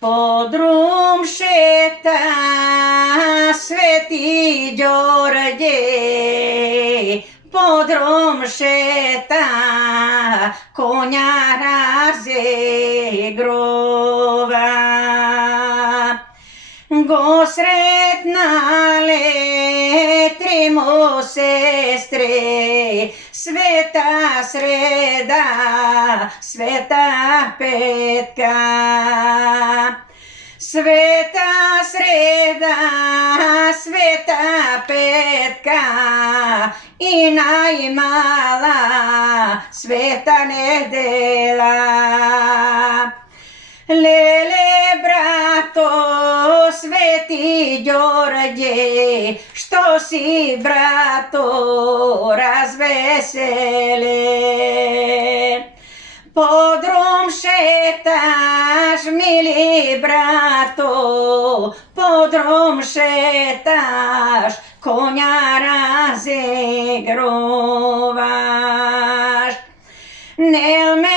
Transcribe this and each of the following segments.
Podrum šeta Sveti Đorđe, podrum šeta konja razegrova. Go sretnale trimo sestre, sveta sreda, sveta petka. Sveta sreda, sveta petka i najmala sveta nedela. Lele brato, Sveti Đorđe, što si brato razvesele. Podrum šetaš, mili brato, podrum šetaš, konja razegrovaš. Nel me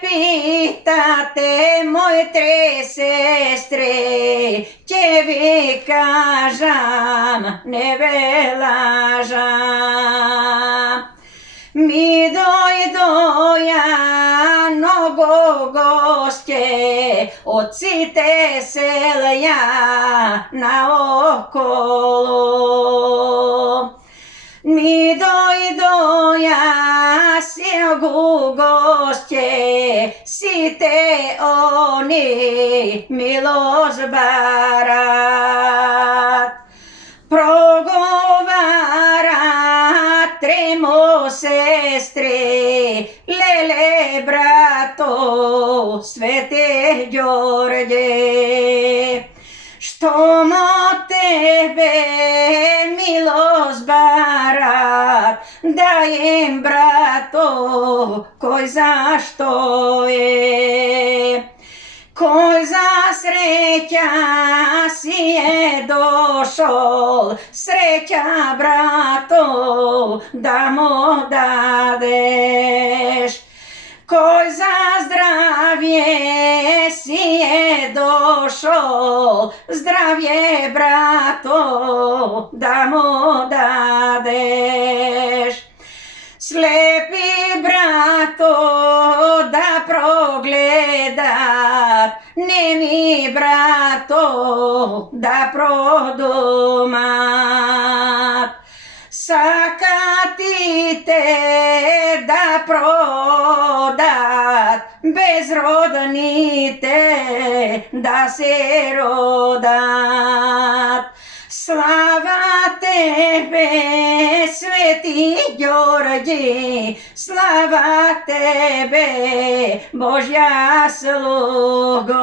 pitate, moje tre sestre, tebi kažam, ne velažam. Mi dojdoja mnogo gostje, ocite selja na okolo. Mi dojdoja sjegu gostje, site oni milost barat. Progovarat tremo sestre, lele brato, Svete Đorđe. Što mo tebe milost barat, dajem brato, koj zašto je. Koj za sreća si je došol, sreća brato da mu dadeš. Koj za zdravje si je došol, zdravje brato da mu dadeš. Slepi brato da progledat, nemi brato da prodomat. Sakatite da prodat, bezrodnite da se rodat. Slava tebe, Sveti Đorđe, slava tebe, Božja slugo.